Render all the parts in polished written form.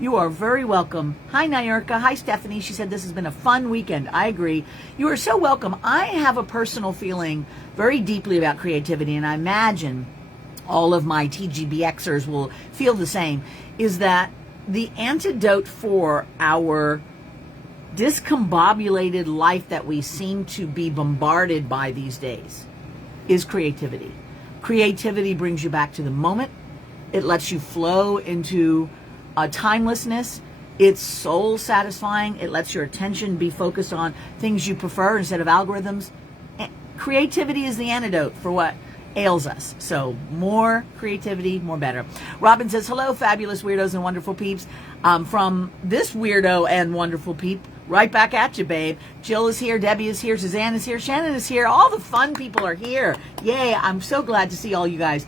You are very welcome. Hi, Nyurka. Hi, Stephanie. She said this has been a fun weekend. I agree. You are so welcome. I have a personal feeling very deeply about creativity, and I imagine all of my TGBXers will feel the same, is that the antidote for our discombobulated life that we seem to be bombarded by these days is creativity. Creativity brings you back to the moment. It lets you flow into timelessness. It's soul satisfying. It lets your attention be focused on things you prefer instead of algorithms. Creativity is the antidote for what ails us. So more creativity, more better. Robin says, hello, fabulous weirdos and wonderful peeps. From this weirdo and wonderful peep, right back at you, babe. Jill is here, Debbie is here, Suzanne is here, Shannon is here. All the fun people are here. Yay, I'm so glad to see all you guys.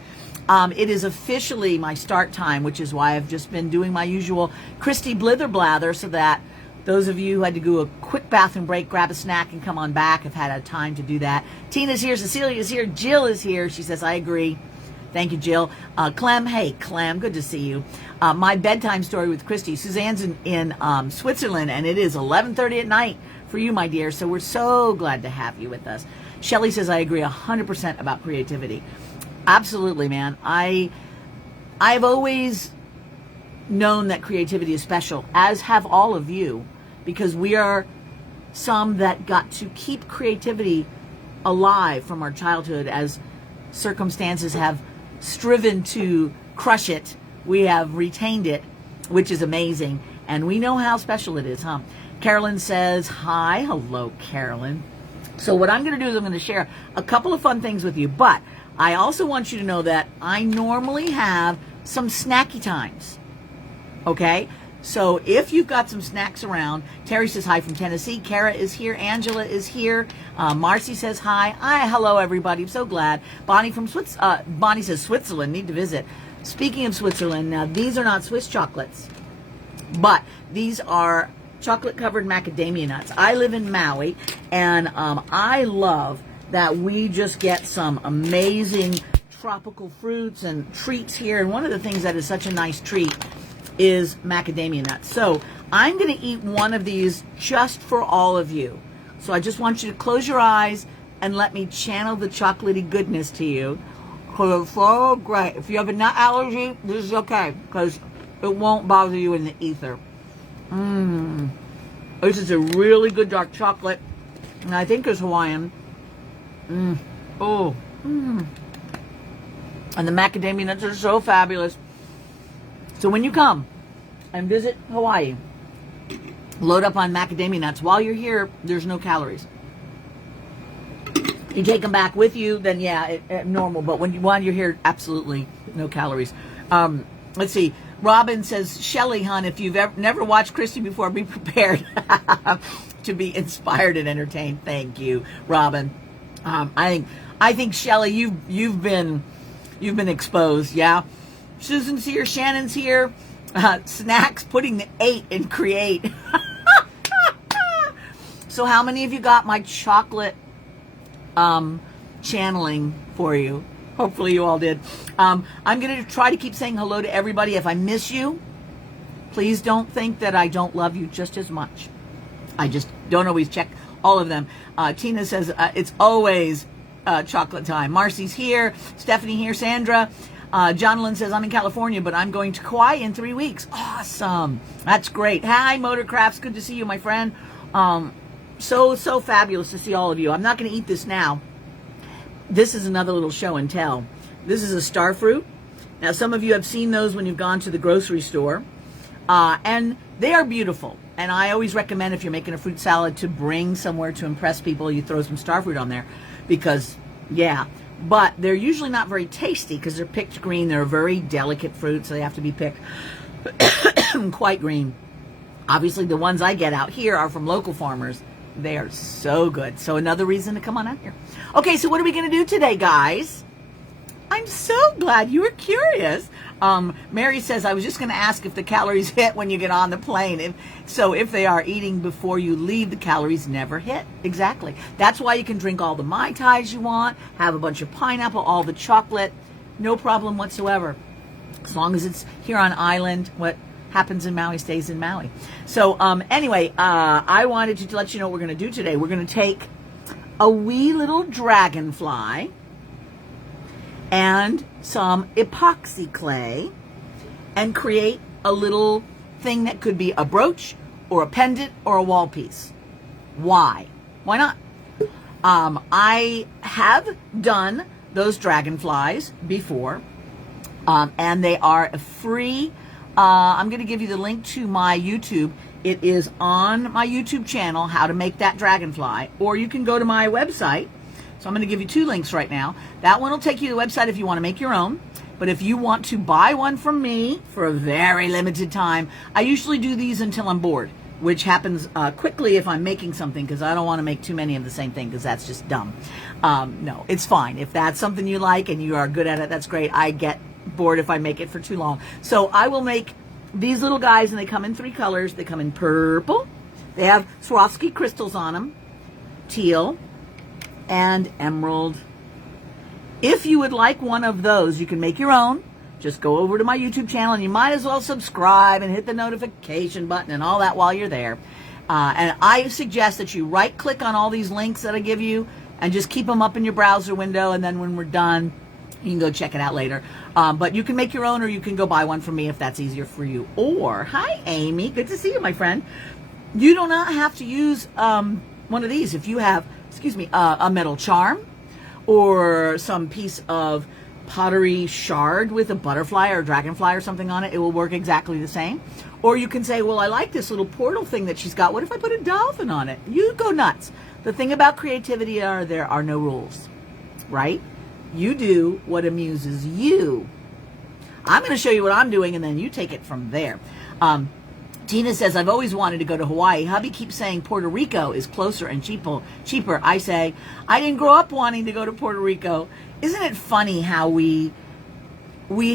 It is officially my start time, which is why I've just been doing my usual Christi blither blather, so that those of you who had to do a quick bathroom break, grab a snack and come on back have had a time to do that. Tina's here, Cecilia's here, Jill is here. She says, I agree. Thank you, Jill. Clem, hey, Clem, good to see you. My bedtime story with Christi. Suzanne's in Switzerland, and it is 11:30 at night for you, my dear, so we're so glad to have you with us. Shelley says, I agree 100% about creativity. Absolutely, man. I've always known that creativity is special, as have all of you, because we are some that got to keep creativity alive from our childhood. As circumstances have striven to crush it, we have retained it, which is amazing, and we know how special it is, huh? Carolyn says, hi. Hello, Carolyn. So what I'm going to do is I'm going to share a couple of fun things with you, but I also want you to know that I normally have some snacky times, okay? So if you've got some snacks around, Terry says hi from Tennessee, Kara is here, Angela is here, Marcy says hi. Hi, hello everybody, I'm so glad. Bonnie from Bonnie says Switzerland, need to visit. Speaking of Switzerland, now these are not Swiss chocolates, but these are chocolate-covered macadamia nuts. I live in Maui, and I love that we just get some amazing tropical fruits and treats here. And one of the things that is such a nice treat is macadamia nuts. So I'm going to eat one of these just for all of you. So I just want you to close your eyes and let me channel the chocolatey goodness to you. Because it's so great. If you have a nut allergy, this is okay, because it won't bother you in the ether. This is a really good dark chocolate, and I think it's Hawaiian. And the macadamia nuts are so fabulous. So when you come and visit Hawaii, load up on macadamia nuts. While you're here, there's no calories. You take them back with you, then yeah, normal. But while you're here, absolutely no calories. Let's see. Robin says, Shelley, hon, if you've never watched Christi before, be prepared to be inspired and entertained. Thank you, Robin. I think Shelley, you've been exposed. Yeah, Susan's here, Shannon's here. Snacks, putting the 8 in create. So how many of you got my chocolate channeling for you? Hopefully you all did. I'm going to try to keep saying hello to everybody. If I miss you, please don't think that I don't love you just as much. I just don't always check all of them. Tina says it's always chocolate time. Marcy's here. Stephanie here. Sandra. Jonathan says, I'm in California, but I'm going to Kauai in 3 weeks. Awesome. That's great. Hi, Motorcrafts. Good to see you, my friend. So fabulous to see all of you. I'm not going to eat this now. This is another little show and tell. This is a star fruit. Now, some of you have seen those when you've gone to the grocery store. And they are beautiful. And I always recommend, if you're making a fruit salad, to bring somewhere to impress people, you throw some star fruit on there. Because, yeah. But they're usually not very tasty because they're picked green. They're a very delicate fruit, so they have to be picked quite green. Obviously, the ones I get out here are from local farmers. They are so good. So another reason to come on out here. Okay, so what are we going to do today, guys? I'm so glad you were curious. Mary says, I was just going to ask if the calories hit when you get on the plane. If they are, eating before you leave, the calories never hit. Exactly. That's why you can drink all the Mai Tais you want, have a bunch of pineapple, all the chocolate. No problem whatsoever. As long as it's here on island. happens in Maui stays in Maui. So anyway, I wanted to let you know what we're going to do today. We're going to take a wee little dragonfly and some epoxy clay and create a little thing that could be a brooch or a pendant or a wall piece. Why? Why not? I have done those dragonflies before, and they are free. I'm going to give you the link to my YouTube. It is on my YouTube channel, how to make that dragonfly, or you can go to my website. So I'm going to give you two links right now. That one will take you to the website if you want to make your own. But if you want to buy one from me for a very limited time, I usually do these until I'm bored, which happens quickly if I'm making something, because I don't want to make too many of the same thing, because that's just dumb. No, it's fine. If that's something you like and you are good at it, that's great. I get bored if I make it for too long. So I will make these little guys, and they come in 3 colors. They come in purple. They have Swarovski crystals on them, teal, and emerald. If you would like one of those, you can make your own. Just go over to my YouTube channel, and you might as well subscribe and hit the notification button and all that while you're there. And I suggest that you right-click on all these links that I give you and just keep them up in your browser window, and then when we're done, you can go check it out later. But you can make your own, or you can go buy one from me if that's easier for you. Or, hi, Amy. Good to see you, my friend. You do not have to use one of these. If you have, a metal charm or some piece of pottery shard with a butterfly or a dragonfly or something on it, it will work exactly the same. Or you can say, well, I like this little portal thing that she's got. What if I put a dolphin on it? You go nuts. The thing about creativity are there are no rules, right? You do what amuses you. I'm going to show you what I'm doing, and then you take it from there. Tina says, I've always wanted to go to Hawaii. Hubby keeps saying Puerto Rico is closer and cheaper. I say, I didn't grow up wanting to go to Puerto Rico. Isn't it funny how we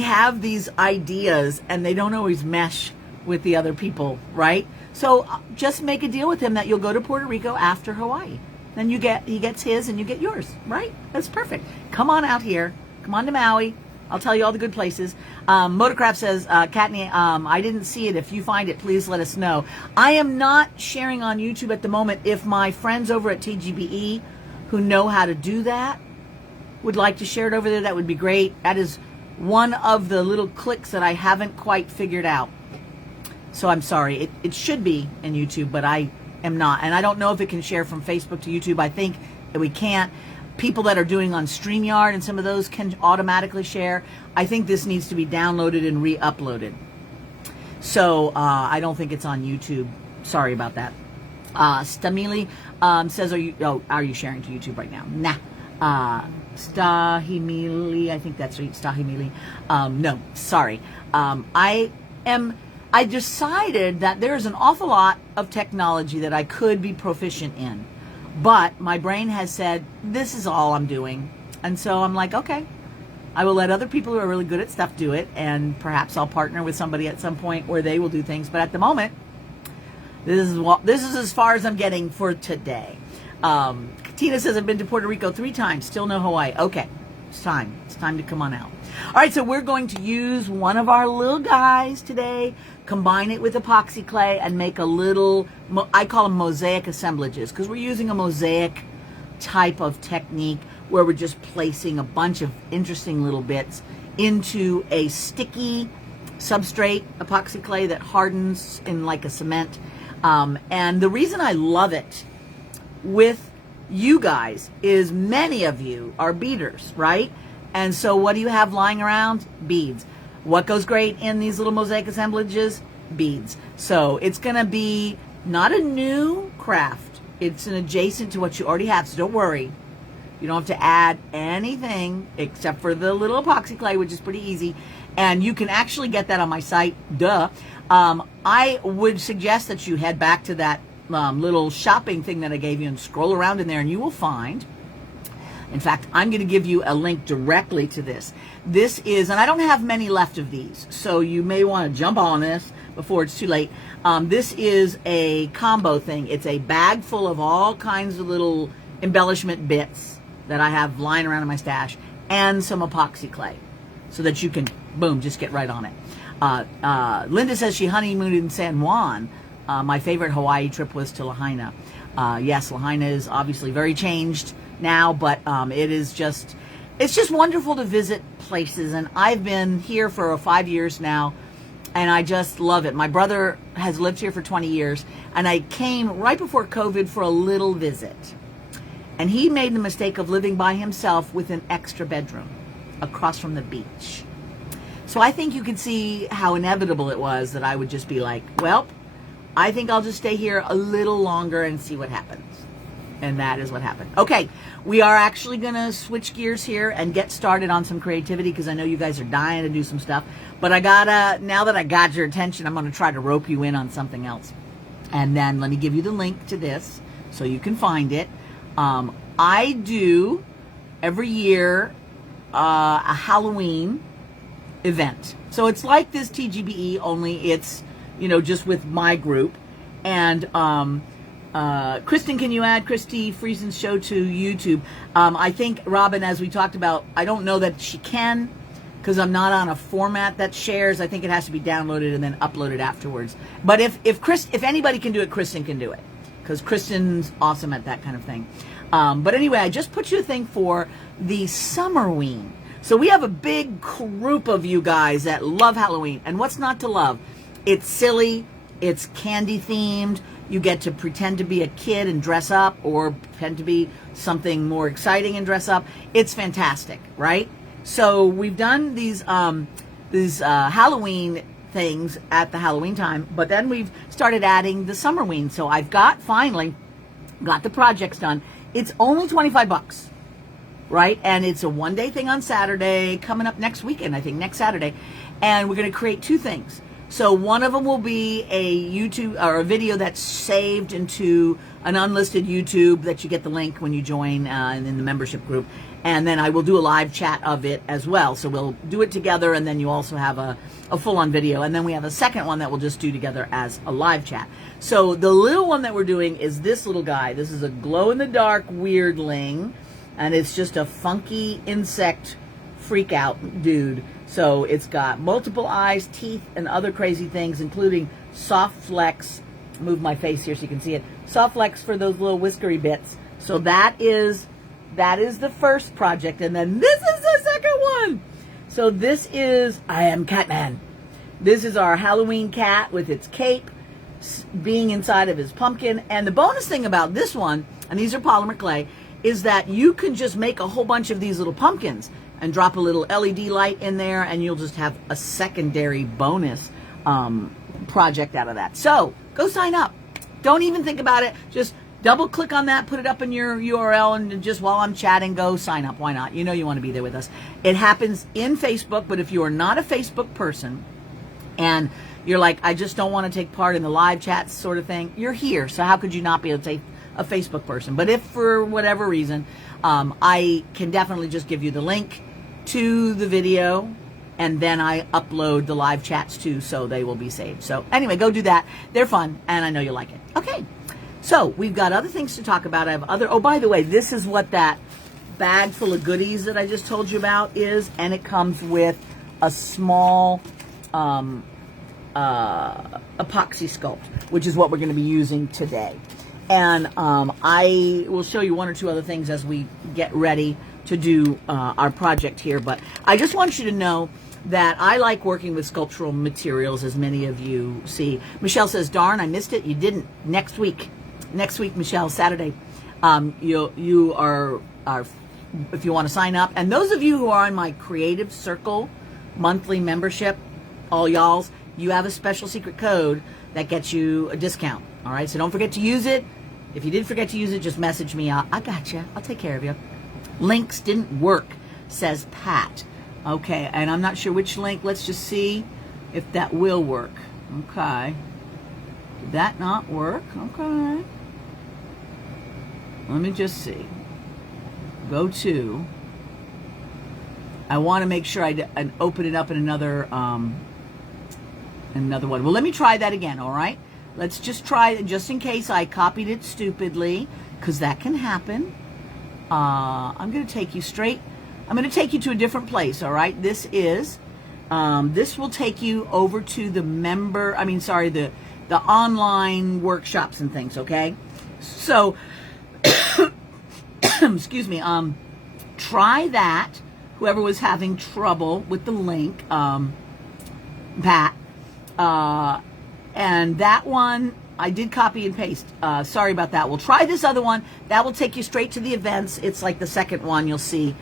have these ideas and they don't always mesh with the other people, right? So just make a deal with him that you'll go to Puerto Rico after Hawaii. Then he gets his and you get yours, right? That's perfect. Come on out here. Come on to Maui. I'll tell you all the good places. Motorcraft says, Katney, I didn't see it. If you find it, please let us know. I am not sharing on YouTube at the moment. If my friends over at TGBE who know how to do that would like to share it over there, that would be great. That is one of the little clicks that I haven't quite figured out. So I'm sorry. It should be in YouTube, but I am not. And I don't know if it can share from Facebook to YouTube. I think that we can't. People that are doing on StreamYard and some of those can automatically share. I think this needs to be downloaded and re-uploaded. So I don't think it's on YouTube. Sorry about that. Stamili says, are you sharing to YouTube right now? Nah. Stahimili, I think that's right. Stahimili. No, sorry. I decided that there's an awful lot of technology that I could be proficient in. But my brain has said, this is all I'm doing. And so I'm like, okay, I will let other people who are really good at stuff do it. And perhaps I'll partner with somebody at some point where they will do things. But at the moment, this is as far as I'm getting for today. Tina says, I've been to Puerto Rico 3 times, still no Hawaii. Okay, it's time. It's time to come on out. All right, so we're going to use one of our little guys today, combine it with epoxy clay, and make a little, I call them mosaic assemblages, because we're using a mosaic type of technique where we're just placing a bunch of interesting little bits into a sticky substrate, epoxy clay that hardens in like a cement. And the reason I love it with you guys is many of you are beaders, right? And so what do you have lying around? Beads. What goes great in these little mosaic assemblages? Beads. So it's going to be not a new craft. It's an adjacent to what you already have. So don't worry. You don't have to add anything except for the little epoxy clay, which is pretty easy. And you can actually get that on my site. Duh. I would suggest that you head back to that little shopping thing that I gave you and scroll around in there, and you will find, in fact, I'm going to give you a link directly to this. This is, and I don't have many left of these, so you may want to jump on this before it's too late. This is a combo thing. It's a bag full of all kinds of little embellishment bits that I have lying around in my stash, and some epoxy clay so that you can, boom, just get right on it. Linda says she honeymooned in San Juan. My favorite Hawaii trip was to Lahaina. Yes, Lahaina is obviously very changed now, but it's just wonderful to visit places. And I've been here for 5 years now, and I just love it. My brother has lived here for 20 years, and I came right before COVID for a little visit. And he made the mistake of living by himself with an extra bedroom across from the beach. So I think you can see how inevitable it was that I would just be like, well, I think I'll just stay here a little longer and see what happens. And that is what happened. Okay, we are actually going to switch gears here and get started on some creativity, because I know you guys are dying to do some stuff. But now that I got your attention, I'm going to try to rope you in on something else. And then let me give you the link to this so you can find it. I do every year a Halloween event. So it's like this TGBE, only it's, just with my group. And Kristen, can you add Christi Friesen's show to YouTube? I think, Robin, as we talked about, I don't know that she can, because I'm not on a format that shares. I think it has to be downloaded and then uploaded afterwards. But if anybody can do it, Kristen can do it, because Kristen's awesome at that kind of thing. But anyway, I just put you a thing for the Summerween. So we have a big group of you guys that love Halloween. And what's not to love? It's silly. It's candy themed. You get to pretend to be a kid and dress up, or pretend to be something more exciting and dress up. It's fantastic, right? So we've done these Halloween things at the Halloween time, but then we've started adding the Summerween. So I've finally got the projects done. It's only $25, right? And it's a one-day thing on Saturday, coming up next weekend, I think, next Saturday. And we're going to create two things. So one of them will be a YouTube or a video that's saved into an unlisted YouTube that you get the link when you join in the membership group. And then I will do a live chat of it as well. So we'll do it together, and then you also have a full-on video. And then we have a second one that we'll just do together as a live chat. So the little one that we're doing is this little guy. This is a glow-in-the-dark weirdling, and it's just a funky insect freak-out dude. So it's got multiple eyes, teeth, and other crazy things, including soft flecks. Move my face here so you can see it. Soft flecks for those little whiskery bits. So that is the first project, and then this is the second one. So this is I Am Catman. This is our Halloween cat with its cape being inside of his pumpkin. And the bonus thing about this one, and these are polymer clay, is that you can just make a whole bunch of these little pumpkins and drop a little LED light in there, and you'll just have a secondary bonus project out of that. So go sign up. Don't even think about it. Just double click on that, put it up in your URL, and just while I'm chatting, go sign up. Why not? You know you want to be there with us. It happens in Facebook, but if you are not a Facebook person and you're like, I just don't want to take part in the live chats sort of thing, you're here. So how could you not be able to take a Facebook person? But if for whatever reason, I can definitely just give you the link to the video, and then I upload the live chats too, so they will be saved. So anyway, go do that. They're fun, and I know you'll like it. Okay, so we've got other things to talk about. I have oh, by the way, this is what that bag full of goodies that I just told you about is, and it comes with a small ApoxieSculpt, which is what we're going to be using today. And I will show you one or two other things as we get ready to do our project here. But I just want you to know that I like working with sculptural materials, as many of you see. Michelle says, darn, I missed it. You didn't. Next week, Michelle, Saturday, you are if you want to sign up. And those of you who are on my Creative Circle monthly membership, all y'alls, you have a special secret code that gets you a discount. All right, so don't forget to use it. If you did forget to use it, just message me. I got you. I'll take care of you. Links didn't work, says Pat. Okay, and I'm not sure which link. Let's just see if that will work. Okay. Did that not work? Okay. Let me just see. Go to. I want to make sure I open it up in another one. Well, let me try that again, all right? Let's just try it, just in case I copied it stupidly, because that can happen. I'm going to take you straight. I'm going to take you to a different place, all right? This is This will take you over to the the online workshops and things, okay? So, excuse me, try that. Whoever was having trouble with the link, Pat, and that one, I did copy and paste. Sorry about that. We'll try this other one. That will take you straight to the events. It's like the second one. You'll see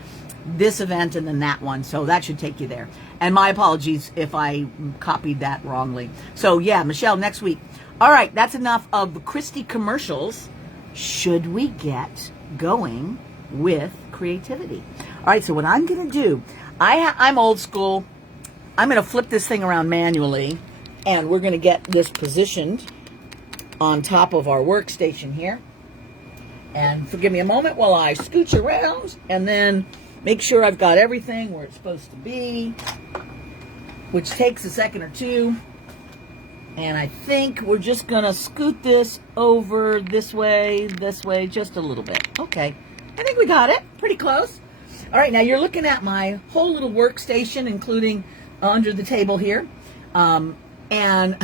this event and then that one. So that should take you there. And my apologies if I copied that wrongly. So yeah, Michelle, next week. All right, that's enough of the Christi commercials. Should we get going with creativity? All right, so what I'm going to do, I'm old school. I'm going to flip this thing around manually, and we're going to get this positioned on top of our workstation here. And forgive me a moment while I scooch around and then make sure I've got everything where it's supposed to be, which takes a second or two. And I think we're just going to scoot this over this way, just a little bit. Okay, I think we got it. Pretty close. All right, now you're looking at my whole little workstation, including under the table here. And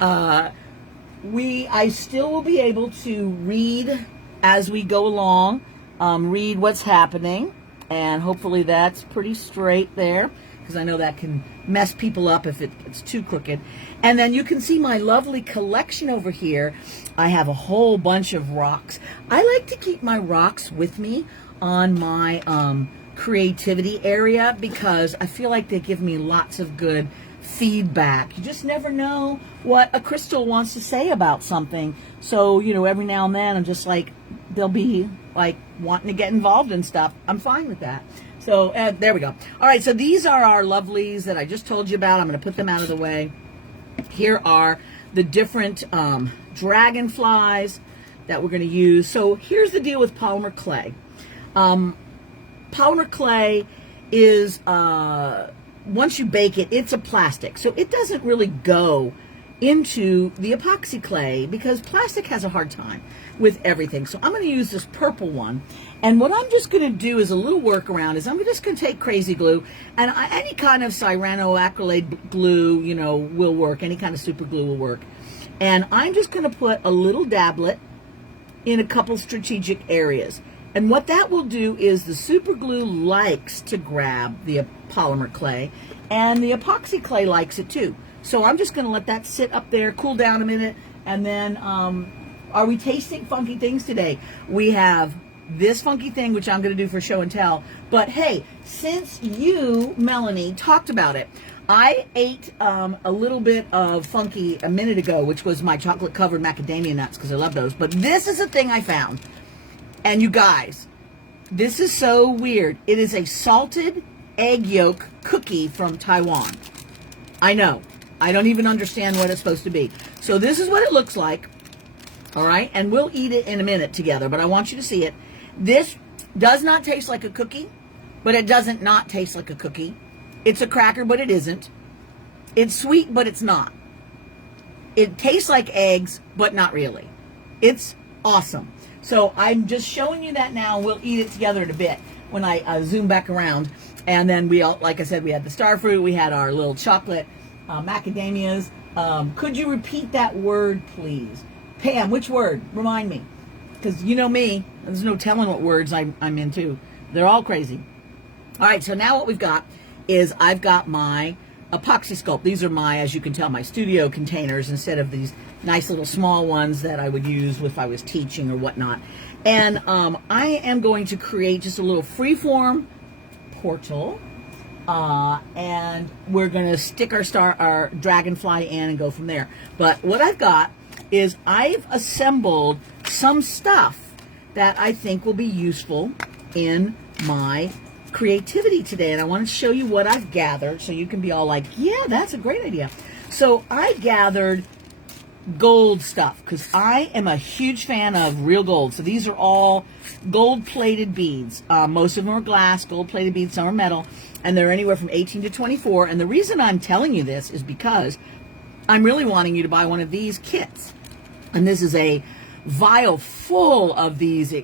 I still will be able to read as we go along, read what's happening, and hopefully that's pretty straight there, because I know that can mess people up if it's too crooked. And then you can see my lovely collection over here. I have a whole bunch of rocks. I like to keep my rocks with me on my creativity area because I feel like they give me lots of good feedback. You just never know what a crystal wants to say about something. So, you know, every now and then I'm just like, they'll be like wanting to get involved in stuff. I'm fine with that. So there we go. All right, so these are our lovelies that I just told you about. I'm going to put them out of the way. Here are the different dragonflies that we're going to use. So here's the deal with polymer clay. Polymer clay is, once you bake it, it's a plastic. So it doesn't really go into the epoxy clay because plastic has a hard time with everything. So I'm going to use this purple one. And what I'm just going to do is a little workaround is I'm just going to take crazy glue, and any kind of cyanoacrylate glue, you know, will work. Any kind of super glue will work. And I'm just going to put a little dablet in a couple strategic areas. And what that will do is the super glue likes to grab the polymer clay, and the epoxy clay likes it too. So I'm just going to let that sit up there, cool down a minute, and then are we tasting funky things today? We have this funky thing, which I'm going to do for show and tell. But hey, since you, Melanie, talked about it, I ate a little bit of funky a minute ago, which was my chocolate-covered macadamia nuts, because I love those. But this is a thing I found. And you guys, this is so weird. It is a salted egg yolk cookie from Taiwan. I know. I don't even understand what it's supposed to be. So this is what it looks like. All right? And we'll eat it in a minute together, but I want you to see it. This does not taste like a cookie, but it doesn't not taste like a cookie. It's a cracker, but it isn't. It's sweet, but it's not. It tastes like eggs, but not really. It's awesome. So I'm just showing you that now. We'll eat it together in a bit when I zoom back around. And then we all, like I said, we had the star fruit. We had our little chocolate macadamias. Could you repeat that word, please? Pam, which word? Remind me. Because you know me. There's no telling what words I'm into. They're all crazy. All right, so now what we've got is I've got my ApoxieSculpt. These are my, as you can tell, my studio containers instead of these nice little small ones that I would use if I was teaching or whatnot. And I am going to create just a little freeform portal. And we're going to stick our dragonfly in and go from there. But what I've got is I've assembled some stuff that I think will be useful in my creativity today. And I want to show you what I've gathered so you can be all like, yeah, that's a great idea. So I gathered gold stuff because I am a huge fan of real gold. So these are all gold-plated beads. Most of them are glass, gold-plated beads, some are metal, and they're anywhere from 18 to 24. And the reason I'm telling you this is because I'm really wanting you to buy one of these kits. And this is a vial full of these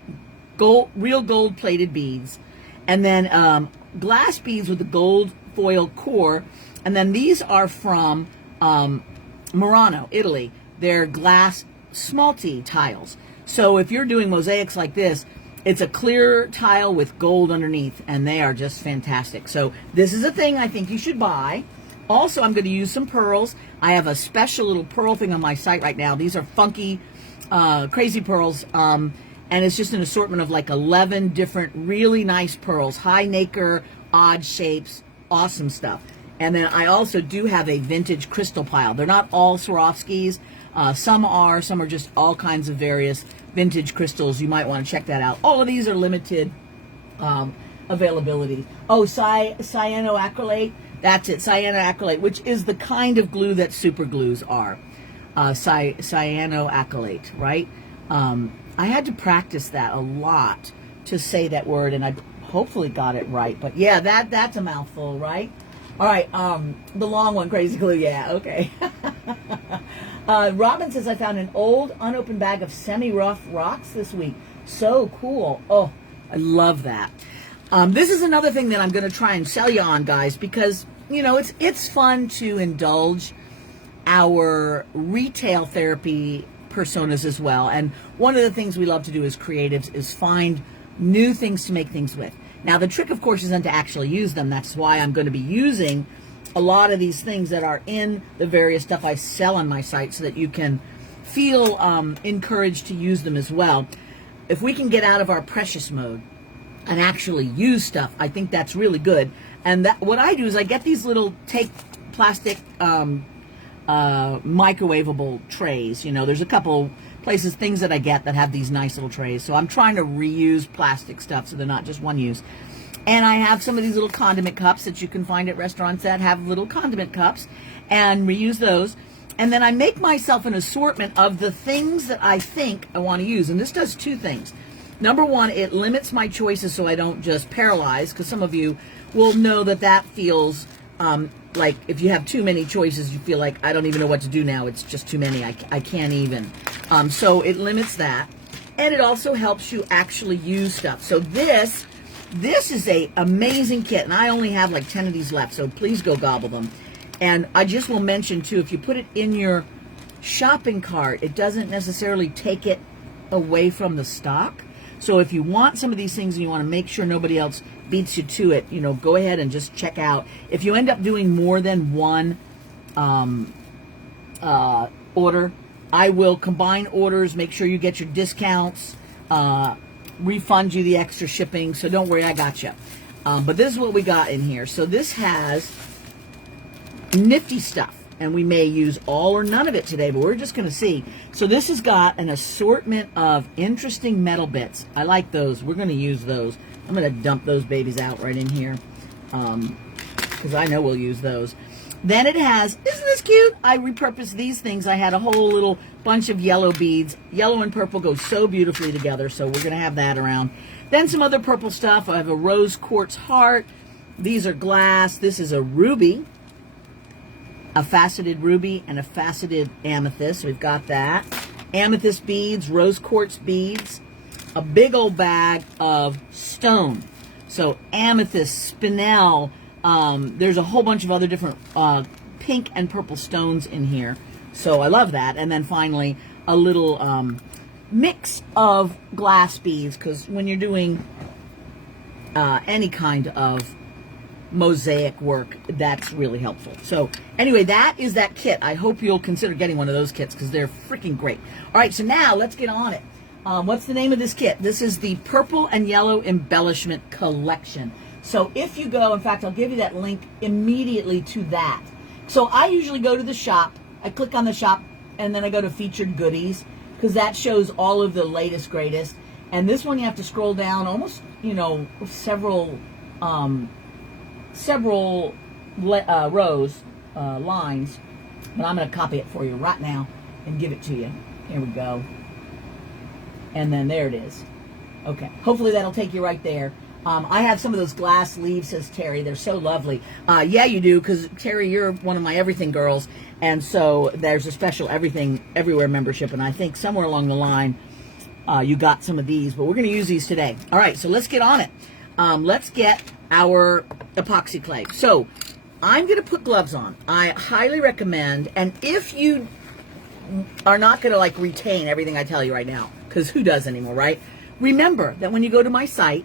real gold-plated beads. And then glass beads with the gold foil core. And then these are from Murano, Italy. They're glass smalty tiles. So if you're doing mosaics like this, it's a clear tile with gold underneath, and they are just fantastic. So this is a thing I think you should buy. Also, I'm going to use some pearls. I have a special little pearl thing on my site right now. These are funky, crazy pearls, and it's just an assortment of like 11 different really nice pearls, high nacre, odd shapes, awesome stuff. And then I also do have a vintage crystal pile. They're not all Swarovskis. Some are just all kinds of various vintage crystals. You might want to check that out. All of these are limited availability. Oh, cyanoacrylate. That's it, cyanoacrylate, which is the kind of glue that super glues are. Cyanoacrylate, right? I had to practice that a lot to say that word, and I hopefully got it right. But yeah, that's a mouthful, right? All right, the long one, crazy glue, yeah, okay. Robin says, I found an old unopened bag of semi-rough rocks this week. So cool. Oh, I love that. This is another thing that I'm going to try and sell you on, guys, because, you know, it's fun to indulge our retail therapy personas as well. And one of the things we love to do as creatives is find new things to make things with. Now, the trick, of course, isn't to actually use them. That's why I'm going to be using a lot of these things that are in the various stuff I sell on my site so that you can feel encouraged to use them as well. If we can get out of our precious mode and actually use stuff, I think that's really good. And that, what I do is I get these little plastic microwavable trays. You know, there's a couple places, things that I get that have these nice little trays. So I'm trying to reuse plastic stuff so they're not just one use. And I have some of these little condiment cups that you can find at restaurants that have little condiment cups, and reuse those. And then I make myself an assortment of the things that I think I want to use. And this does two things. Number one, it limits my choices so I don't just paralyze, because some of you will know that that feels like if you have too many choices, you feel like I don't even know what to do now. It's just too many. I can't even. So it limits that. And it also helps you actually use stuff. So this is a amazing kit, and I only have like 10 of these left, so please go gobble them. And I just will mention too, if you put it in your shopping cart, it doesn't necessarily take it away from the stock. So if you want some of these things and you want to make sure nobody else beats you to it, you know, go ahead and just check out. If you end up doing more than one order, I will combine orders, make sure you get your discounts, refund you the extra shipping, so don't worry, I got you. But this is what we got in here. So this has nifty stuff, and we may use all or none of it today, but we're just going to see. So this has got an assortment of interesting metal bits. I like those. We're going to use those. I'm going to dump those babies out right in here because I know we'll use those. Then it has, isn't this cute? I repurposed these things. I had a whole little bunch of yellow beads. Yellow and purple go so beautifully together, so we're going to have that around. Then some other purple stuff. I have a rose quartz heart. These are glass. This is a ruby, a faceted ruby, and a faceted amethyst. We've got that. Amethyst beads, rose quartz beads, a big old bag of stone. So amethyst, spinel, there's a whole bunch of other different pink and purple stones in here. So I love that. And then finally, a little mix of glass beads, because when you're doing any kind of mosaic work, that's really helpful. So anyway, that is that kit. I hope you'll consider getting one of those kits because they're freaking great. All right, so now let's get on it. What's the name of this kit? This is the Purple and Yellow Embellishment Collection. So if you go, in fact, I'll give you that link immediately to that. So I usually go to the shop, I click on the shop, and then I go to featured goodies, because that shows all of the latest, greatest. And this one you have to scroll down almost, you know, several rows, lines. But I'm going to copy it for you right now and give it to you. Here we go. And then there it is. Okay. Hopefully that'll take you right there. I have some of those glass leaves, says Terry. They're so lovely. Yeah, you do, because Terry, you're one of my everything girls. And so there's a special Everything Everywhere membership. And I think somewhere along the line, you got some of these. But we're going to use these today. All right, so let's get on it. Let's get our epoxy clay. So I'm going to put gloves on. I highly recommend, and if you are not going to like retain everything I tell you right now, because who does anymore, right? Remember that when you go to my site,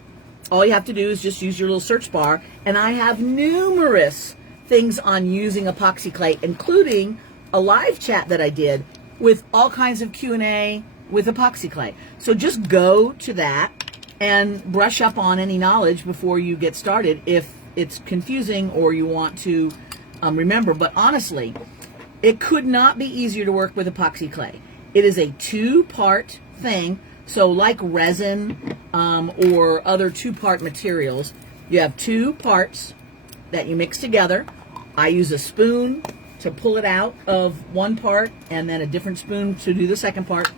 all you have to do is just use your little search bar, and I have numerous things on using epoxy clay, including a live chat that I did with all kinds of Q&A with epoxy clay. So just go to that and brush up on any knowledge before you get started if it's confusing or you want to remember. But honestly, it could not be easier to work with epoxy clay. It is a 2-part thing. So like resin or other 2-part materials, you have 2 parts that you mix together. I use a spoon to pull it out of one part and then a different spoon to do the second part.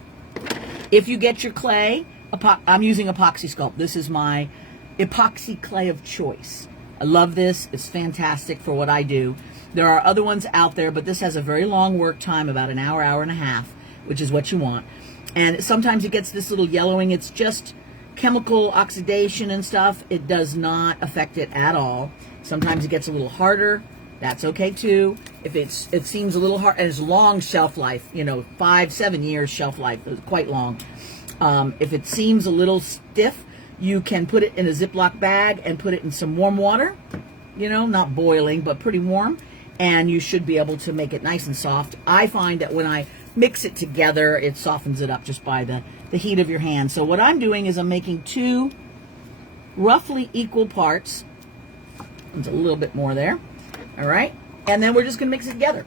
If you get your clay, I'm using ApoxieSculpt. This is my epoxy clay of choice. I love this. It's fantastic for what I do. There are other ones out there, but this has a very long work time, about an hour, hour and a half, which is what you want. And sometimes it gets this little yellowing. It's just chemical oxidation and stuff. It does not affect it at all. Sometimes it gets a little harder. That's okay too. If it seems a little hard, and it's long shelf life, 5-7 years shelf life, it's quite long. If it seems a little stiff, you can put it in a Ziploc bag and put it in some warm water, not boiling, but pretty warm, and you should be able to make it nice and soft. I find that when I mix it together, it softens it up just by the heat of your hand. So what I'm doing is I'm making 2 roughly equal parts. There's a little bit more there. All right, and then we're just going to mix it together.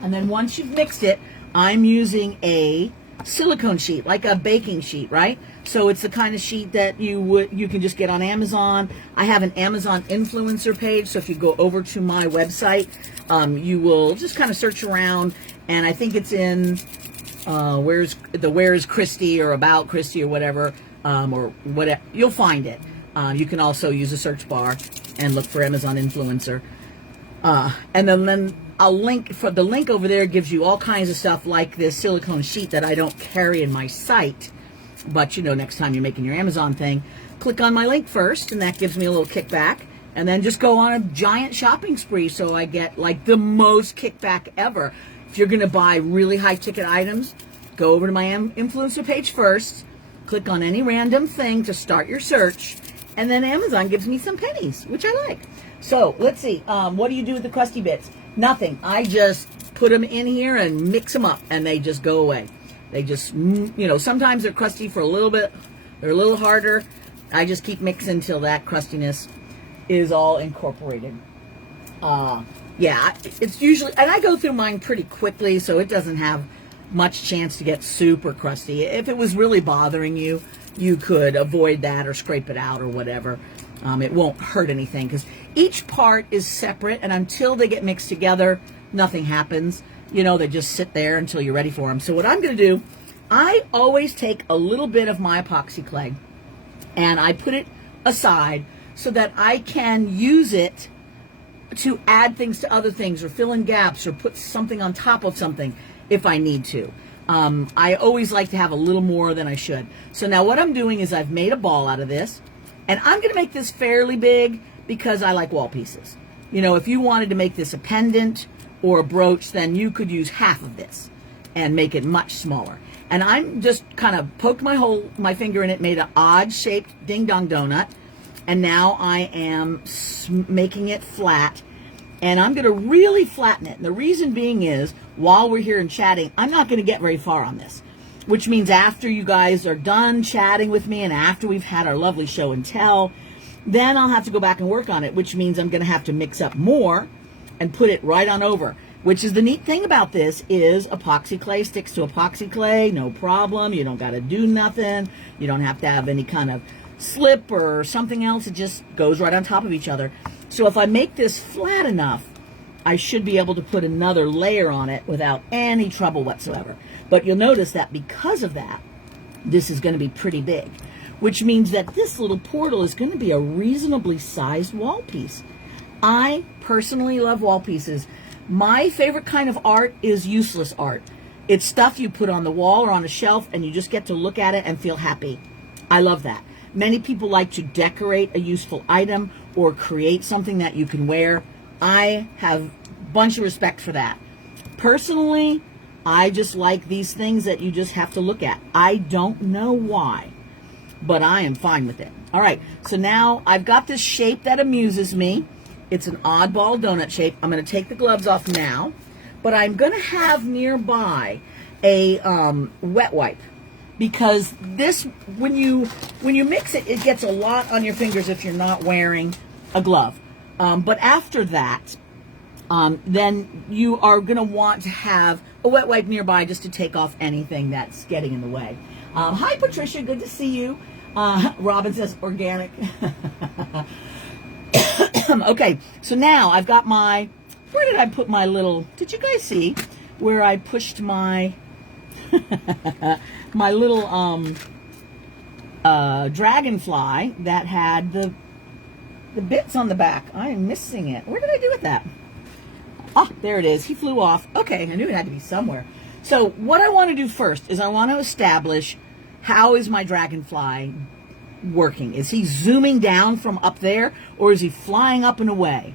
And then once you've mixed it, I'm using a silicone sheet, like a baking sheet, right? So it's the kind of sheet that you can just get on Amazon. I have an Amazon influencer page, so if you go over to my website, you will just kind of search around, and I think it's in where's Christi or about Christi or whatever, or whatever. You'll find it. You can also use a search bar and look for Amazon influencer. And then I'll link, for the link over there gives you all kinds of stuff like this silicone sheet that I don't carry in my site. But next time you're making your Amazon thing, click on my link first, and that gives me a little kickback. And then just go on a giant shopping spree so I get like the most kickback ever. If you're going to buy really high ticket items, go over to my influencer page first, click on any random thing to start your search, and then Amazon gives me some pennies, which I like. So let's see, what do you do with the crusty bits? Nothing. I just put them in here and mix them up, and they just go away. They just, sometimes they're crusty for a little bit. They're a little harder. I just keep mixing until that crustiness is all incorporated. Yeah, it's usually, and I go through mine pretty quickly, so it doesn't have much chance to get super crusty. If it was really bothering you, you could avoid that or scrape it out or whatever. It won't hurt anything because each part is separate, and until they get mixed together, nothing happens. They just sit there until you're ready for them. So what I'm going to do, I always take a little bit of my epoxy clay and I put it aside so that I can use it to add things to other things or fill in gaps or put something on top of something if I need to. I always like to have a little more than I should. So now what I'm doing is I've made a ball out of this. And I'm going to make this fairly big because I like wall pieces. If you wanted to make this a pendant or a brooch, then you could use half of this and make it much smaller. And I'm just kind of poked my finger in it, made an odd shaped ding dong donut. And now I am making it flat. And I'm going to really flatten it. And the reason being is, while we're here and chatting, I'm not going to get very far on this. Which means after you guys are done chatting with me and after we've had our lovely show and tell, then I'll have to go back and work on it, which means I'm going to have to mix up more and put it right on over. Which is the neat thing about this is epoxy clay sticks to epoxy clay, no problem. You don't got to do nothing. You don't have to have any kind of slip or something else. It just goes right on top of each other. So if I make this flat enough, I should be able to put another layer on it without any trouble whatsoever. But you'll notice that because of that, this is going to be pretty big, which means that this little portal is going to be a reasonably sized wall piece. I personally love wall pieces. My favorite kind of art is useless art. It's stuff you put on the wall or on a shelf and you just get to look at it and feel happy. I love that. Many people like to decorate a useful item or create something that you can wear. I have a bunch of respect for that. Personally, I just like these things that you just have to look at. I don't know why, but I am fine with it. All right, so now I've got this shape that amuses me. It's an oddball donut shape. I'm going to take the gloves off now, but I'm going to have nearby a wet wipe, because this, when you mix it, it gets a lot on your fingers if you're not wearing a glove. But after that, then you are going to want to have a wet wipe nearby just to take off anything that's getting in the way. Hi, Patricia. Good to see you. Robin says organic. Okay, so now I've got my, where did I put my little, did you guys see where I pushed my, my little dragonfly that had the bits on the back? I am missing it. Where did I do with that? Oh, there it is. He flew off. Okay, I knew it had to be somewhere. So what I want to do first is I want to establish, how is my dragonfly working? Is he zooming down from up there, or is he flying up and away?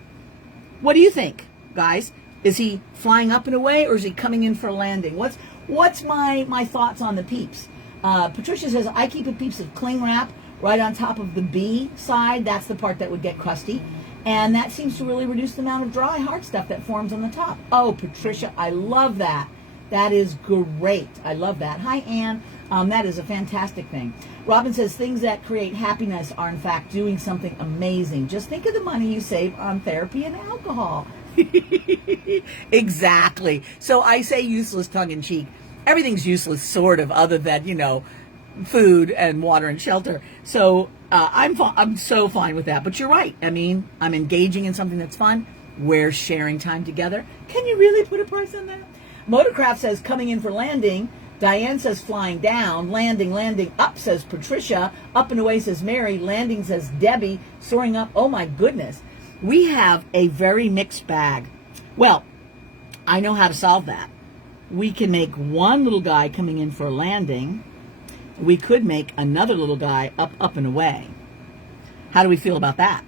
What do you think, guys? Is he flying up and away, or is he coming in for a landing? What's my thoughts on the peeps? Patricia says, I keep a piece of cling wrap right on top of the B side. That's the part that would get crusty. And that seems to really reduce the amount of dry, hard stuff that forms on the top. Oh, Patricia, I love that. That is great. I love that. Hi, Ann. That is a fantastic thing. Robin says, things that create happiness are, in fact, doing something amazing. Just think of the money you save on therapy and alcohol. Exactly. So I say useless tongue-in-cheek. Everything's useless, sort of, other than, you know, food and water and shelter. So I'm so fine with that. But you're right. I mean, I'm engaging in something that's fun. We're sharing time together. Can you really put a price on that? Motorcraft says, coming in for landing. Diane says, flying down. Landing up, says Patricia. Up and away, says Mary. Landing, says Debbie. Soaring up. Oh, my goodness. We have a very mixed bag. Well, I know how to solve that. We can make one little guy coming in for a landing. We could make another little guy up and away. How do we feel about that?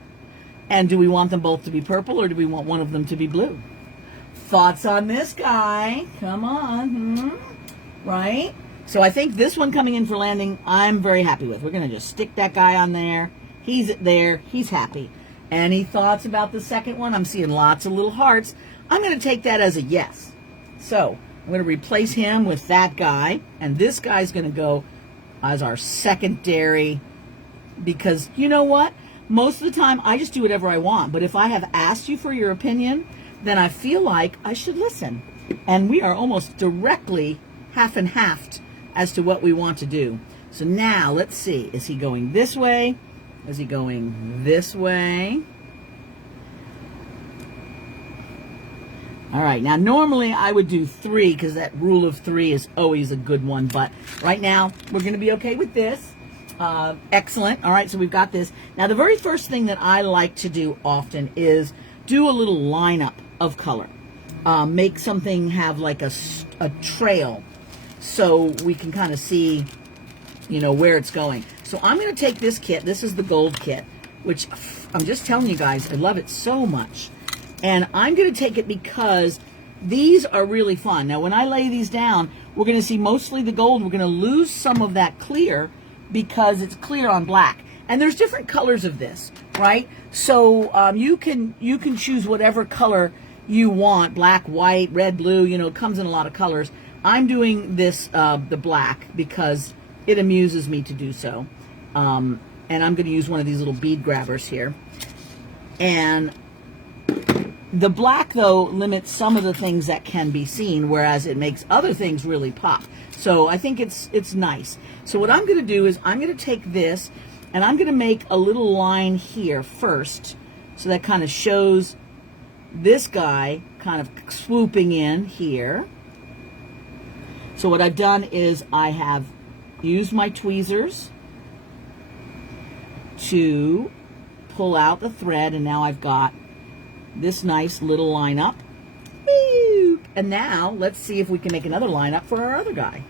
And do we want them both to be purple, or do we want one of them to be blue? Thoughts on this guy? Come on. Right? So I think this one coming in for landing, I'm very happy with. We're going to just stick that guy on there. He's there. He's happy. Any thoughts about the second one? I'm seeing lots of little hearts. I'm going to take that as a yes. So I'm going to replace him with that guy. And this guy's going to go as our secondary, because you know what? Most of the time I just do whatever I want. But if I have asked you for your opinion, then I feel like I should listen. And we are almost directly half and half as to what we want to do. So now let's see. Is he going this way? Is he going this way? All right, now normally I would do 3, because that rule of 3 is always a good one. But right now we're going to be okay with this. Excellent. All right, so we've got this. Now the very first thing that I like to do often is do a little lineup of color. Make something have like a trail, so we can kind of see, you know, where it's going. So I'm going to take this kit. This is the gold kit, which I'm just telling you guys, I love it so much. And I'm going to take it because these are really fun. Now, when I lay these down, we're going to see mostly the gold. We're going to lose some of that clear because it's clear on black. And there's different colors of this, right? So you can choose whatever color you want, black, white, red, blue, you know, it comes in a lot of colors. I'm doing this, the black, because it amuses me to do so. And I'm going to use one of these little bead grabbers here. And the black, though, limits some of the things that can be seen, whereas it makes other things really pop. So I think it's nice. So what I'm going to do is I'm going to take this, and I'm going to make a little line here first, so that kind of shows this guy kind of swooping in here. So what I've done is I have used my tweezers to pull out the thread, and now I've got this nice little line up. And now let's see if we can make another line up for our other guy.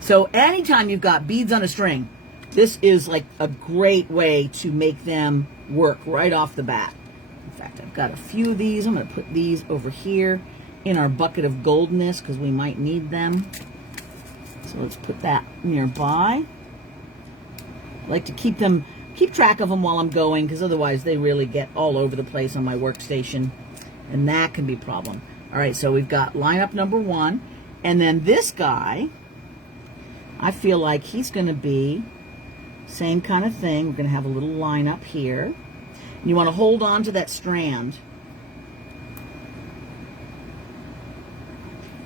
So anytime you've got beads on a string, This is like a great way to make them work right off the bat. In fact, I've got a few of these. I'm going to put these over here in our bucket of goldness because we might need them. So let's put that nearby. I like to keep track of them while I'm going, because otherwise they really get all over the place on my workstation, and that can be a problem. All right, so we've got lineup number 1, and then this guy, I feel like he's going to be same kind of thing. We're going to have a little line up here. And you want to hold on to that strand.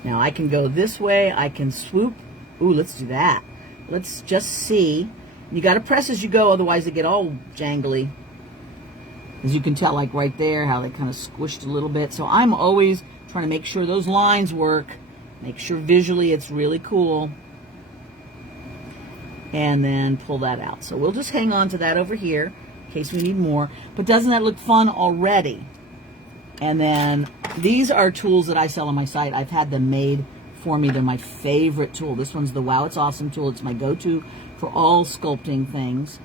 Now I can go this way, I can swoop. Ooh, let's do that. Let's just see. You got to press as you go, otherwise they get all jangly. As you can tell, like right there, how they kind of squished a little bit. So I'm always trying to make sure those lines work. Make sure visually it's really cool. And then pull that out. So we'll just hang on to that over here in case we need more. But doesn't that look fun already? And then these are tools that I sell on my site. I've had them made for me. They're my favorite tool. This one's the Wow It's Awesome tool. It's my go-to for all sculpting things.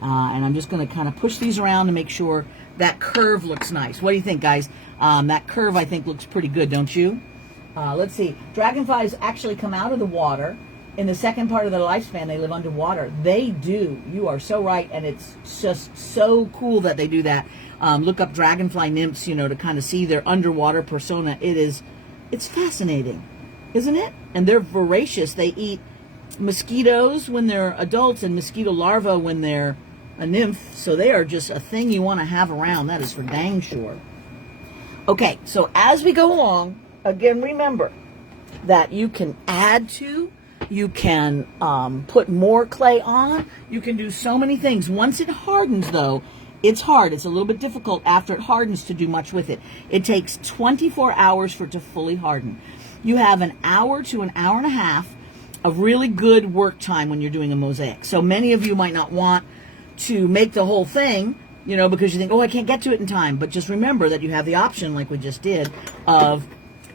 And I'm just going to kind of push these around to make sure that curve looks nice. What do you think, guys? That curve, I think, looks pretty good, don't you? Let's see. Dragonflies actually come out of the water. In the second part of their lifespan, they live underwater. They do. You are so right, and it's just so cool that they do that. Look up dragonfly nymphs, you know, to kind of see their underwater persona. It's fascinating, isn't it? And they're voracious. They eat mosquitoes when they're adults and mosquito larvae when they're a nymph. So they are just a thing you want to have around. That is for dang sure. Okay, so as we go along, again, remember that you can add to, you can put more clay on, you can do so many things. Once it hardens, though, it's hard. It's a little bit difficult after it hardens to do much with it. It takes 24 hours for it to fully harden. You have an hour to an hour and a half of really good work time when you're doing a mosaic. So many of you might not want to make the whole thing, you know, because you think, oh, I can't get to it in time. But just remember that you have the option, like we just did, of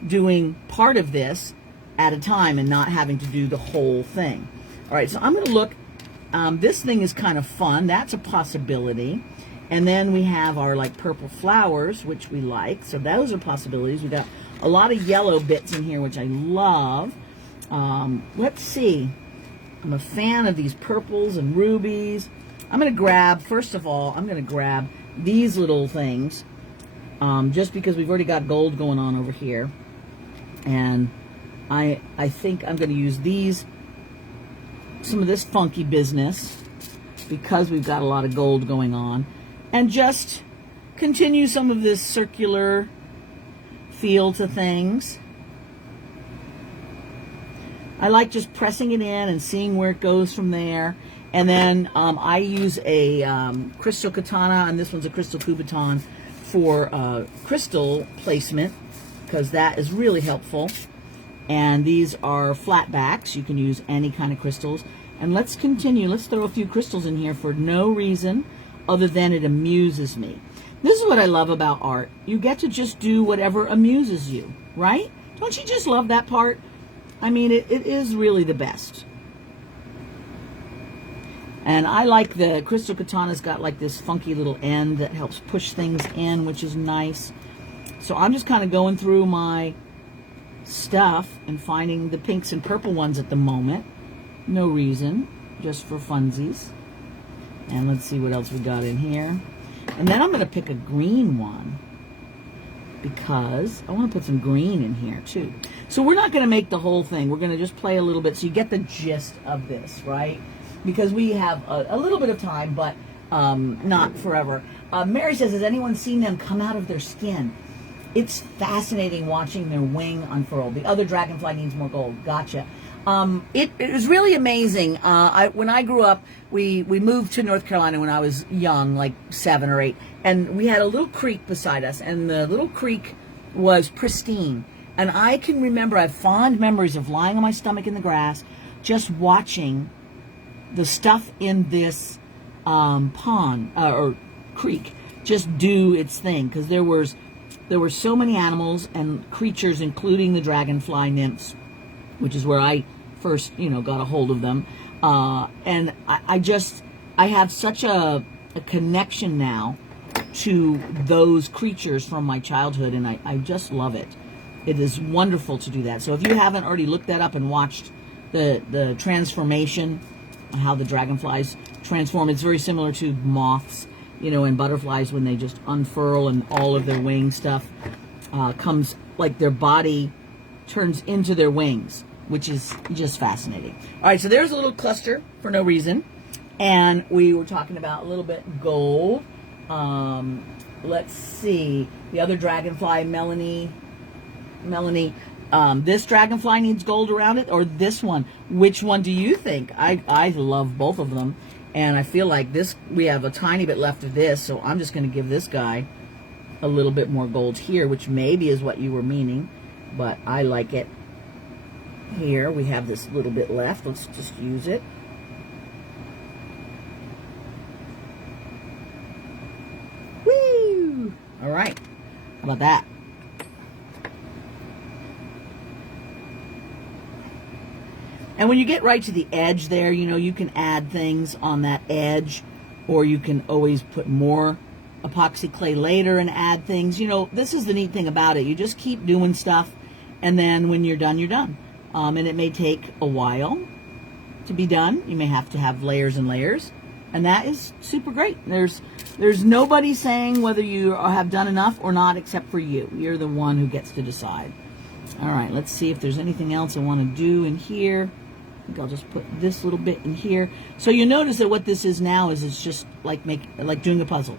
doing part of this at a time and not having to do the whole thing. All right, so I'm going to look. This thing is kind of fun. That's a possibility. And then we have our like purple flowers, which we like. So those are possibilities. We got a lot of yellow bits in here, which I love. Let's see. I'm a fan of these purples and rubies. I'm going to grab, first of all, I'm going to grab these little things, just because we've already got gold going on over here. And I think I'm going to use these, some of this funky business, because we've got a lot of gold going on, and just continue some of this circular feel to things. I like just pressing it in and seeing where it goes from there. And then I use a crystal katana, and this one's a crystal kubaton for crystal placement, because that is really helpful. And these are flat backs. You can use any kind of crystals. And let's continue. Let's throw a few crystals in here for no reason other than it amuses me. This is what I love about art. You get to just do whatever amuses you, right? Don't you just love that part? I mean, it is really the best. And I like the crystal katana's got like this funky little end that helps push things in, which is nice. So I'm just kind of going through my stuff and finding the pinks and purple ones at the moment. No reason, just for funsies. And let's see what else we got in here. And then I'm going to pick a green one, because I want to put some green in here too. So we're not going to make the whole thing. We're going to just play a little bit so you get the gist of this, right? Because we have a little bit of time, but not forever. Mary says, has anyone seen them come out of their skin? It's fascinating watching their wing unfurl. The other dragonfly needs more gold. Gotcha. It was really amazing. When I grew up, we moved to North Carolina when I was young, like 7 or 8, and we had a little creek beside us, and the little creek was pristine. And I can remember, I have fond memories of lying on my stomach in the grass, just watching the stuff in this pond or creek just do its thing, because there were so many animals and creatures, including the dragonfly nymphs, which is where I first, got a hold of them. And I have such a connection now to those creatures from my childhood, and I just love it. It is wonderful to do that. So if you haven't already looked that up and watched the transformation, how the dragonflies transform, it's very similar to moths, you know, and butterflies when they just unfurl and all of their wing stuff comes, like their body turns into their wings, which is just fascinating. All right, so there's a little cluster for no reason. And we were talking about a little bit gold. Let's see. The other dragonfly, Melanie. This dragonfly needs gold around it, or this one? Which one do you think? I love both of them. And I feel like this, we have a tiny bit left of this, so I'm just going to give this guy a little bit more gold here, which maybe is what you were meaning, but I like it. Here, we have this little bit left. Let's just use it. Woo! All right. How about that? And when you get right to the edge there, you know, you can add things on that edge, or you can always put more epoxy clay later and add things. You know, this is the neat thing about it. You just keep doing stuff, and then when you're done, you're done. And it may take a while to be done. You may have to have layers and layers, and that is super great. There's nobody saying whether you have done enough or not except for you. You're the one who gets to decide. All right, let's see if there's anything else I want to do in here. I think I'll just put this little bit in here. So you notice that what this is now is it's just like doing a puzzle.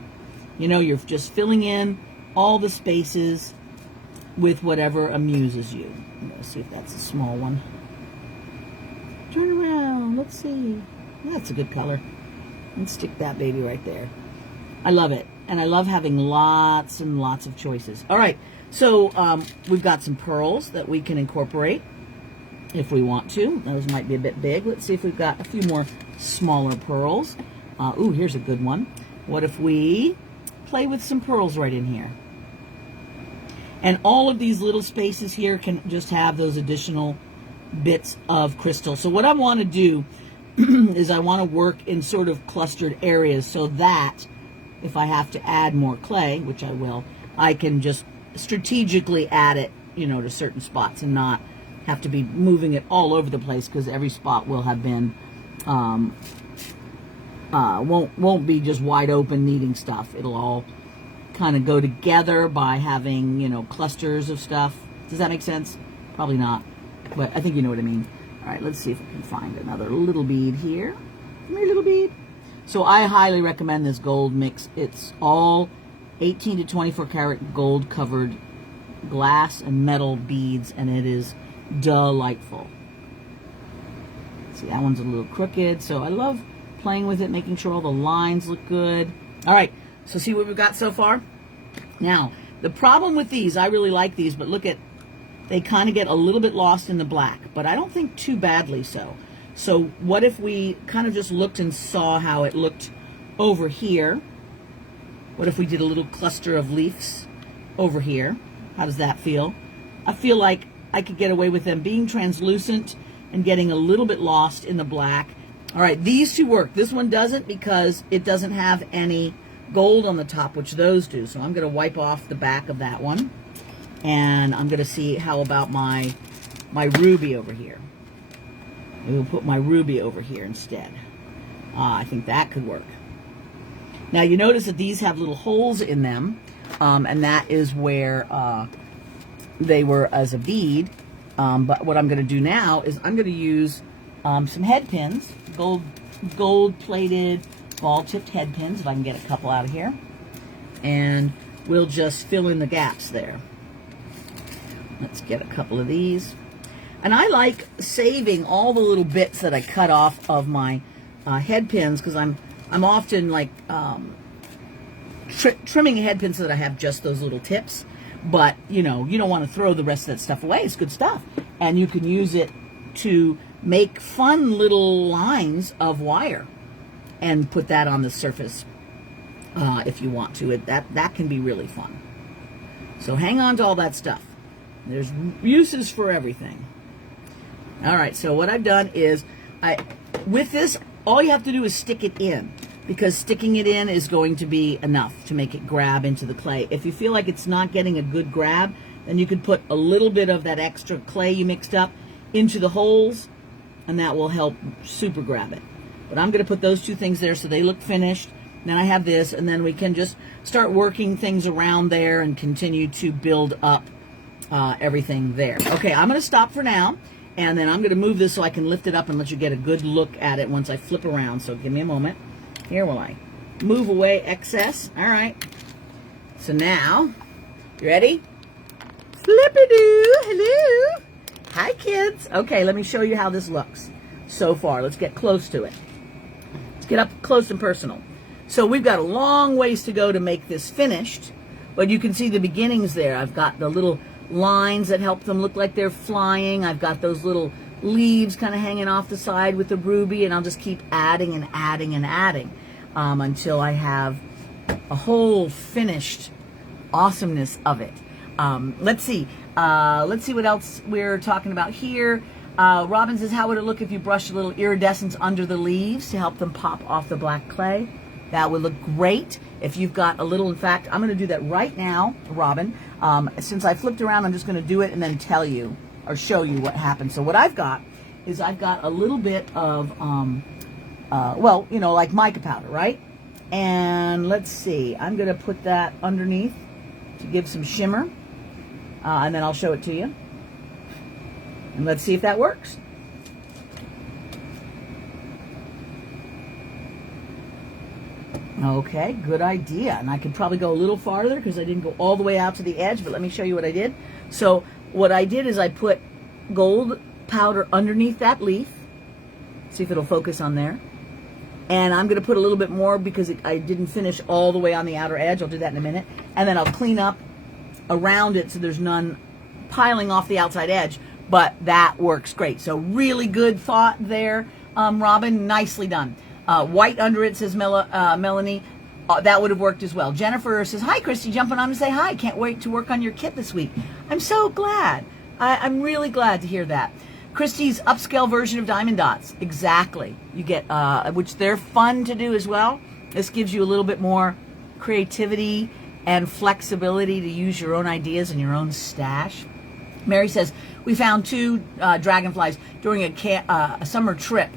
You know, you're just filling in all the spaces with whatever amuses you. Let's see if that's a small one. Turn around. Let's see. That's a good color. Let's stick that baby right there. I love it. And I love having lots and lots of choices. All right. So we've got some pearls that we can incorporate if we want to. Those might be a bit big. Let's see if we've got a few more smaller pearls. Ooh, here's a good one. What if we play with some pearls right in here? And all of these little spaces here can just have those additional bits of crystal. So what I want to do is I want to work in sort of clustered areas so that if I have to add more clay, which I will, I can just strategically add it, you know, to certain spots and not have to be moving it all over the place, because every spot will have been won't be just wide open needing stuff. It'll all kind of go together by having, you know, clusters of stuff. Does that make sense? Probably not, but I think you know what I mean. All right, let's see if we can find another little bead here. Come here, little bead. So I highly recommend this gold mix. It's all 18 to 24 karat gold covered glass and metal beads, and it is delightful. See, that one's a little crooked, so I love playing with it, making sure all the lines look good. All right, so see what we've got so far? Now, the problem with these, I really like these, but look at, they kind of get a little bit lost in the black, but I don't think too badly so. So what if we kind of just looked and saw how it looked over here? What if we did a little cluster of leaves over here? How does that feel? I feel like I could get away with them being translucent and getting a little bit lost in the black. All right, these two work. This one doesn't because it doesn't have any gold on the top, which those do. So I'm going to wipe off the back of that one. And I'm going to see how about my ruby over here. Maybe we'll put my ruby over here instead. I think that could work. Now you notice that these have little holes in them, and that is where they were as a bead. But what I'm going to do now is I'm going to use some head pins, gold-plated, ball-tipped head pins, if I can get a couple out of here. And we'll just fill in the gaps there. Let's get a couple of these. And I like saving all the little bits that I cut off of my head pins, because I'm often like trimming a head pin so that I have just those little tips. But, you know, you don't want to throw the rest of that stuff away. It's good stuff. And you can use it to make fun little lines of wire and put that on the surface if you want to. That can be really fun. So hang on to all that stuff. There's uses for everything. All right, so what I've done is with this, all you have to do is stick it in, because sticking it in is going to be enough to make it grab into the clay. If you feel like it's not getting a good grab, then you could put a little bit of that extra clay you mixed up into the holes, and that will help super grab it. But I'm going to put those two things there so they look finished. Then I have this, and then we can just start working things around there and continue to build up everything there. Okay, I'm going to stop for now, and then I'm going to move this so I can lift it up and let you get a good look at it once I flip around. So give me a moment. Here while I move away excess. All right. So now, you ready? Flippity-doo, hello. Hi, kids. Okay, let me show you how this looks so far. Let's get close to it. Let's get up close and personal. So we've got a long ways to go to make this finished, but you can see the beginnings there. I've got the little lines that help them look like they're flying. I've got those little leaves kind of hanging off the side with the ruby, and I'll just keep adding and adding and adding until I have a whole finished awesomeness of it. Let's see what else we're talking about here. Robin says, how would it look if you brushed a little iridescence under the leaves to help them pop off the black clay? That would look great. If you've got a little, in fact, I'm going to do that right now, Robin. Since I flipped around, I'm just going to do it and then tell you or show you what happened. So what I've got is I've got a little bit of, well, you know, like mica powder, right? And let's see, I'm going to put that underneath to give some shimmer. And then I'll show it to you. And let's see if that works. Okay, good idea. And I could probably go a little farther because I didn't go all the way out to the edge, but let me show you what I did. So what I did is I put gold powder underneath that leaf. See if it'll focus on there. And I'm going to put a little bit more because I didn't finish all the way on the outer edge. I'll do that in a minute. And then I'll clean up around it so there's none piling off the outside edge. But that works great. So really good thought there, Robin. Nicely done. White under it, says Melanie. That would have worked as well. Jennifer says, hi, Christy, jumping on to say hi. Can't wait to work on your kit this week. I'm so glad. I'm really glad to hear that. Christy's upscale version of diamond dots. Exactly. You get, which they're fun to do as well. This gives you a little bit more creativity and flexibility to use your own ideas and your own stash. Mary says, we found 2 dragonflies during a summer trip.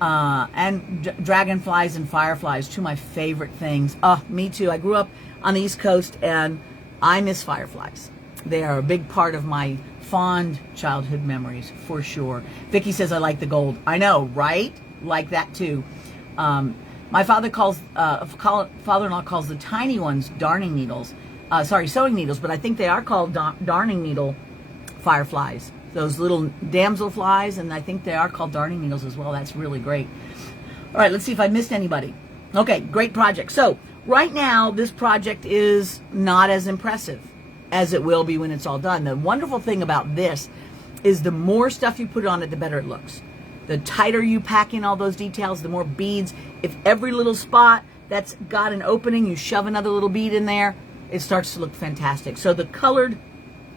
And dragonflies and fireflies, 2 of my favorite things. Oh, me too. I grew up on the East Coast and I miss fireflies. They are a big part of my fond childhood memories, for sure. Vicky says, I like the gold. I know, right? Like that too. My father-in-law calls the tiny ones darning needles. Sewing needles, but I think they are called darning needle fireflies. Those little damselflies, and I think they are called darning needles as well. That's really great. All right, let's see if I missed anybody. Okay, great project. So right now, this project is not as impressive as it will be when it's all done. The wonderful thing about this is the more stuff you put on it, the better it looks. The tighter you pack in all those details, the more beads. If every little spot that's got an opening, you shove another little bead in there, it starts to look fantastic. So the colored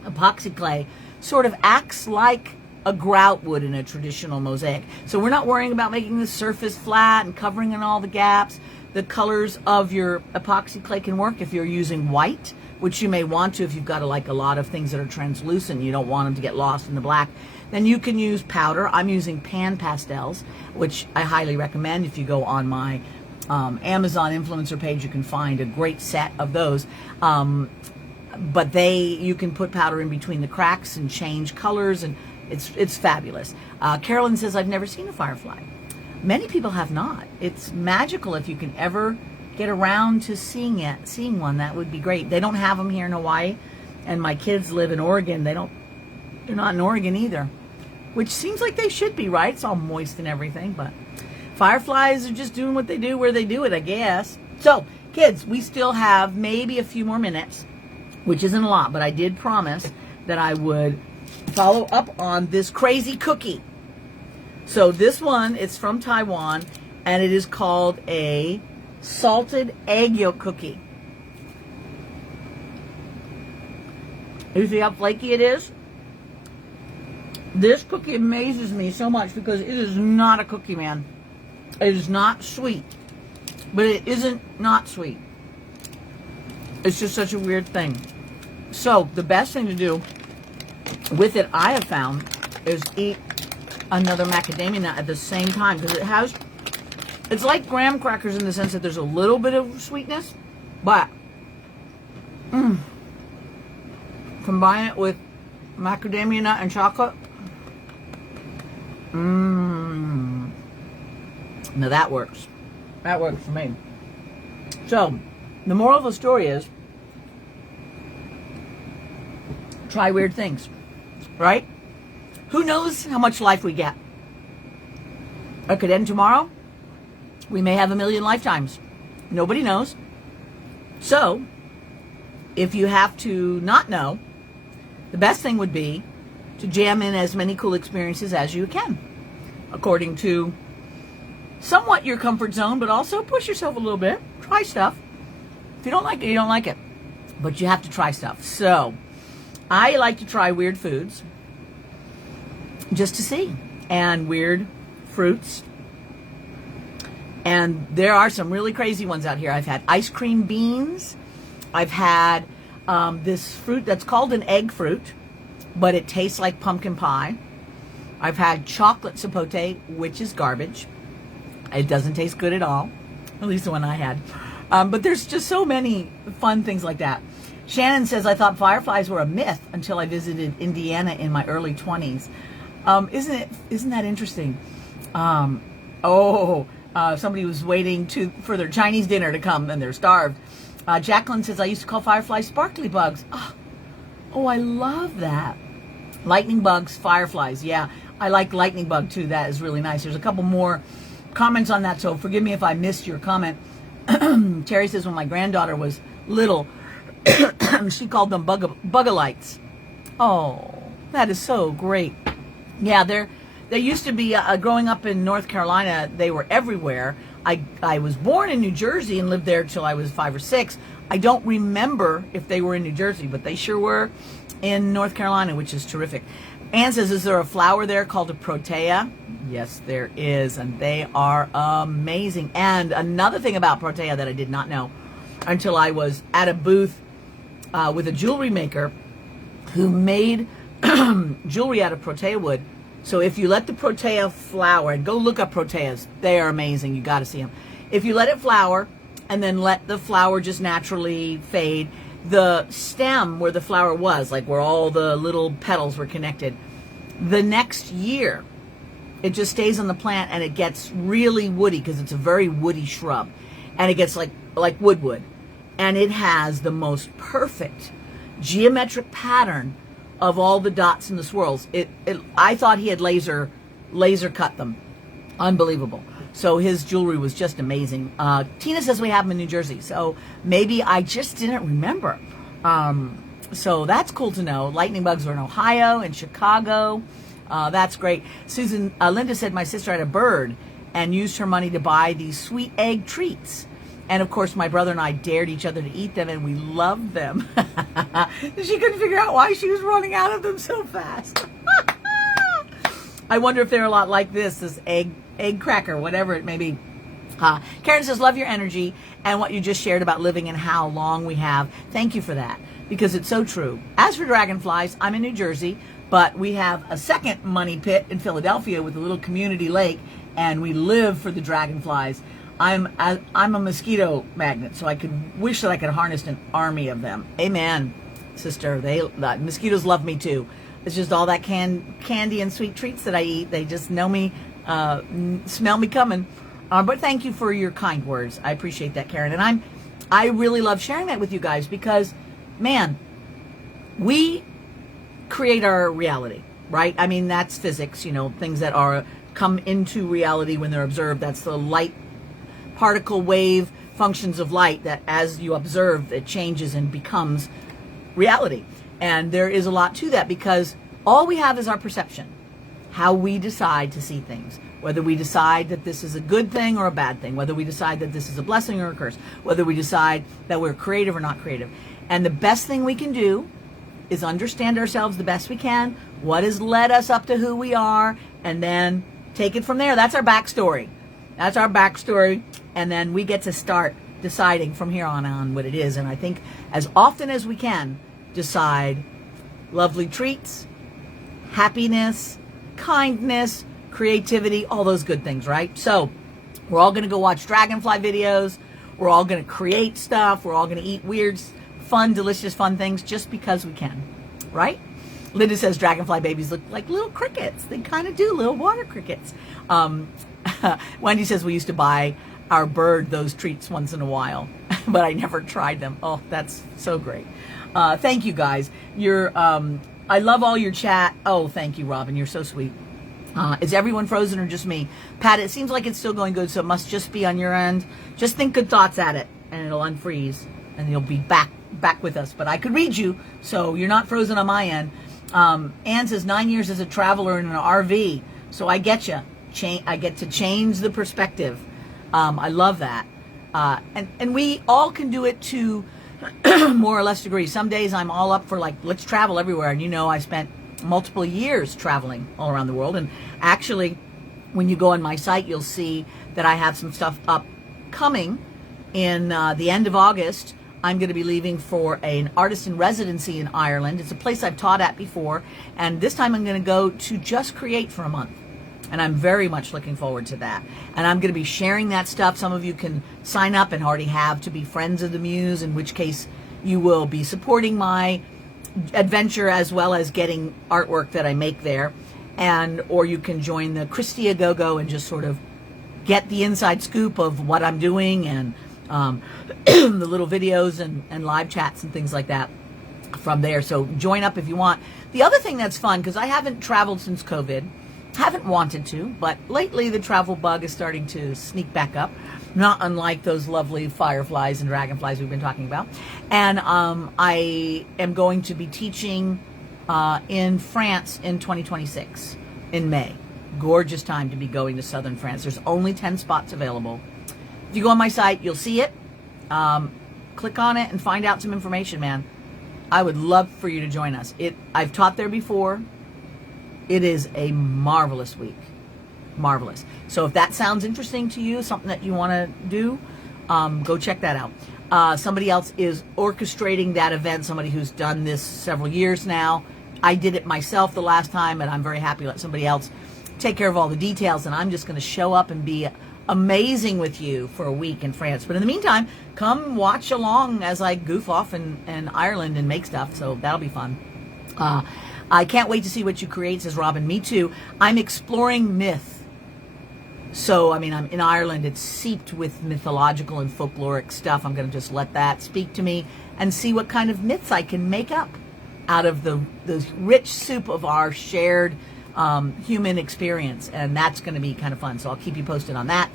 epoxy clay sort of acts like a grout would in a traditional mosaic. So we're not worrying about making the surface flat and covering in all the gaps. The colors of your epoxy clay can work if you're using white, which you may want to if you've got a lot of things that are translucent. You don't want them to get lost in the black. Then you can use powder. I'm using pan pastels, which I highly recommend. If you go on my Amazon influencer page, you can find a great set of those. But you can put powder in between the cracks and change colors, and it's fabulous. Carolyn says, I've never seen a firefly. Many people have not. It's magical if you can ever get around to seeing one. That would be great. They don't have them here in Hawaii, and my kids live in Oregon. They're not in Oregon either, which seems like they should be, right? It's all moist and everything, but fireflies are just doing what they do where they do it, I guess. So, kids, we still have maybe a few more minutes, which isn't a lot, but I did promise that I would follow up on this crazy cookie. So this one, it's from Taiwan, and it is called a salted egg yolk cookie. You see how flaky it is? This cookie amazes me so much because it is not a cookie, man. It is not sweet, but it isn't not sweet. It's just such a weird thing. So the best thing to do with it, I have found, is eat another macadamia nut at the same time, because it's like graham crackers in the sense that there's a little bit of sweetness, but combine it with macadamia nut and chocolate. Now that works. That works for me. So, the moral of the story is, try weird things, right? Who knows how much life we get? It could end tomorrow. We may have 1,000,000 lifetimes. Nobody knows. So, if you have to not know, the best thing would be to jam in as many cool experiences as you can, according to somewhat your comfort zone, but also push yourself a little bit. Try stuff. If you don't like it, you don't like it. But you have to try stuff. So, I like to try weird foods just to see, and weird fruits. And there are some really crazy ones out here. I've had ice cream beans. I've had this fruit that's called an egg fruit, but it tastes like pumpkin pie. I've had chocolate sapote, which is garbage. It doesn't taste good at all, at least the one I had. But there's just so many fun things like that. Shannon says, I thought fireflies were a myth until I visited Indiana in my early 20s. Isn't that interesting? Somebody was waiting for their Chinese dinner to come and they're starved. Jacqueline says, I used to call fireflies sparkly bugs. Oh, I love that. Lightning bugs, fireflies. Yeah, I like lightning bug too. That is really nice. There's a couple more comments on that, so forgive me if I missed your comment. Terry says, when my granddaughter was little, she called them bugalites. Oh, that is so great. Yeah, there used to be, growing up in North Carolina, they were everywhere. I was born in New Jersey and lived there till I was 5 or 6. I don't remember if they were in New Jersey, but they sure were in North Carolina, which is terrific. Ann says, is there a flower there called a protea? Yes, there is, and they are amazing. And another thing about protea that I did not know until I was at a booth with a jewelry maker who made jewelry out of protea wood. So if you let the protea flower, and go look up proteas, they are amazing. You got to see them. If you let it flower and then let the flower just naturally fade, the stem where the flower was, like where all the little petals were connected, the next year it just stays on the plant and it gets really woody because it's a very woody shrub, and it gets like wood, and it has the most perfect geometric pattern of all the dots and the swirls. I thought he had laser cut them. Unbelievable. So his jewelry was just amazing. Tina says we have them in New Jersey, so maybe I just didn't remember. So that's cool to know. Lightning bugs are in Ohio and Chicago. That's great. Linda said my sister had a bird and used her money to buy these sweet egg treats. And of course, my brother and I dared each other to eat them, and we loved them. She couldn't figure out why she was running out of them so fast. I wonder if they're a lot like this egg cracker, whatever it may be. Karen says, love your energy and what you just shared about living and how long we have. Thank you for that, because it's so true. As for dragonflies, I'm in New Jersey, but we have a second money pit in Philadelphia with a little community lake, and we live for the dragonflies. I'm a mosquito magnet, so I could wish that I could harness an army of them. Amen, sister. Mosquitoes love me too. It's just all that candy and sweet treats that I eat. They just know me, smell me coming. But thank you for your kind words. I appreciate that, Karen. And I really love sharing that with you guys because, man, we create our reality, right? I mean, that's physics, things that come into reality when they're observed. That's the light particle wave functions of light that as you observe, it changes and becomes reality. And there is a lot to that because all we have is our perception, how we decide to see things, whether we decide that this is a good thing or a bad thing, whether we decide that this is a blessing or a curse, whether we decide that we're creative or not creative. And the best thing we can do is understand ourselves the best we can, what has led us up to who we are, and then take it from there. That's our backstory. That's our backstory. And then we get to start deciding from here on what it is. And I think as often as we can, decide lovely treats, happiness, kindness, creativity, all those good things, right? So we're all going to go watch dragonfly videos. We're all going to create stuff. We're all going to eat weird, fun, delicious, fun things just because we can, right? Linda says dragonfly babies look like little crickets. They kind of do, little water crickets. Wendy says we used to buy our bird those treats once in a while, but I never tried them. Oh, that's so great. Thank you guys. I love all your chat. Oh, thank you, Robin. You're so sweet. Is everyone frozen or just me? Pat, it seems like it's still going good, so it must just be on your end. Just think good thoughts at it, and it'll unfreeze, and you'll be back with us. But I could read you, so you're not frozen on my end. Ann says, 9 years as a traveler in an RV, so I get you. I get to change the perspective. I love that. And we all can do it to more or less degree. Some days I'm all up for like, let's travel everywhere. And you know, I spent multiple years traveling all around the world. And actually, when you go on my site, you'll see that I have some stuff upcoming in the end of August. I'm going to be leaving for an artist in residency in Ireland. It's a place I've taught at before. And this time I'm going to go to just create for a month. And I'm very much looking forward to that. And I'm going to be sharing that stuff. Some of you can sign up and already have to be friends of the Muse, in which case you will be supporting my adventure as well as getting artwork that I make there. Or you can join the Christi a Go-Go and just sort of get the inside scoop of what I'm doing and the little videos and live chats and things like that from there. So join up if you want. The other thing that's fun, because I haven't traveled since COVID, haven't wanted to, but lately the travel bug is starting to sneak back up, not unlike those lovely fireflies and dragonflies we've been talking about. And I am going to be teaching in France in 2026 in May. Gorgeous time to be going to southern France. There's only 10 spots available. If you go on my site, you'll see it. Click on it and find out some information, man. I would love for you to join us. I've taught there before. It is a marvelous week. Marvelous. So if that sounds interesting to you, something that you want to do, go check that out. Somebody else is orchestrating that event, somebody who's done this several years now. I did it myself the last time, and I'm very happy to let somebody else take care of all the details, and I'm just going to show up and be amazing with you for a week in France. But in the meantime, come watch along as I goof off in Ireland and make stuff, so that'll be fun. I can't wait to see what you create, says Robin. Me too. I'm exploring myth. So, I mean, I'm in Ireland. It's seeped with mythological and folkloric stuff. I'm going to just let that speak to me and see what kind of myths I can make up out of the rich soup of our shared human experience. And that's going to be kind of fun. So I'll keep you posted on that.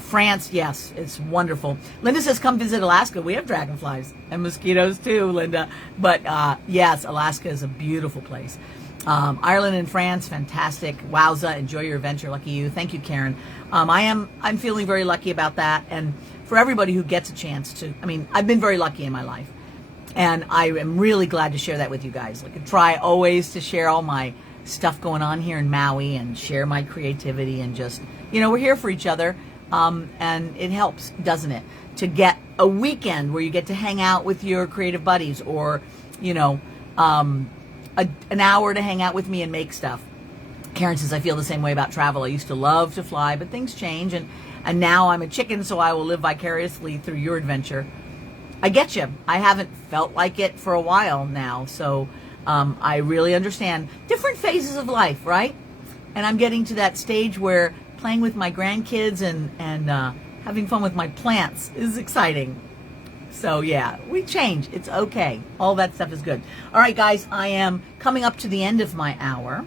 France, yes, it's wonderful. Linda says, come visit Alaska. We have dragonflies and mosquitoes too, Linda. But yes, Alaska is a beautiful place. Ireland and France, fantastic. Wowza, enjoy your adventure. Lucky you. Thank you, Karen. I'm feeling very lucky about that. And for everybody who gets a chance to, I mean, I've been very lucky in my life. And I am really glad to share that with you guys. I try always to share all my stuff going on here in Maui and share my creativity and just, you know, we're here for each other. And it helps, doesn't it, to get a weekend where you get to hang out with your creative buddies, or, you know, an hour to hang out with me and make stuff. Karen says, I feel the same way about travel. I used to love to fly, but things change, and now I'm a chicken, so I will live vicariously through your adventure. I get you. I haven't felt like it for a while now, so I really understand different phases of life, right? And I'm getting to that stage where playing with my grandkids and having fun with my plants is exciting. So yeah, we change. It's okay. All that stuff is good. All right, guys, I am coming up to the end of my hour.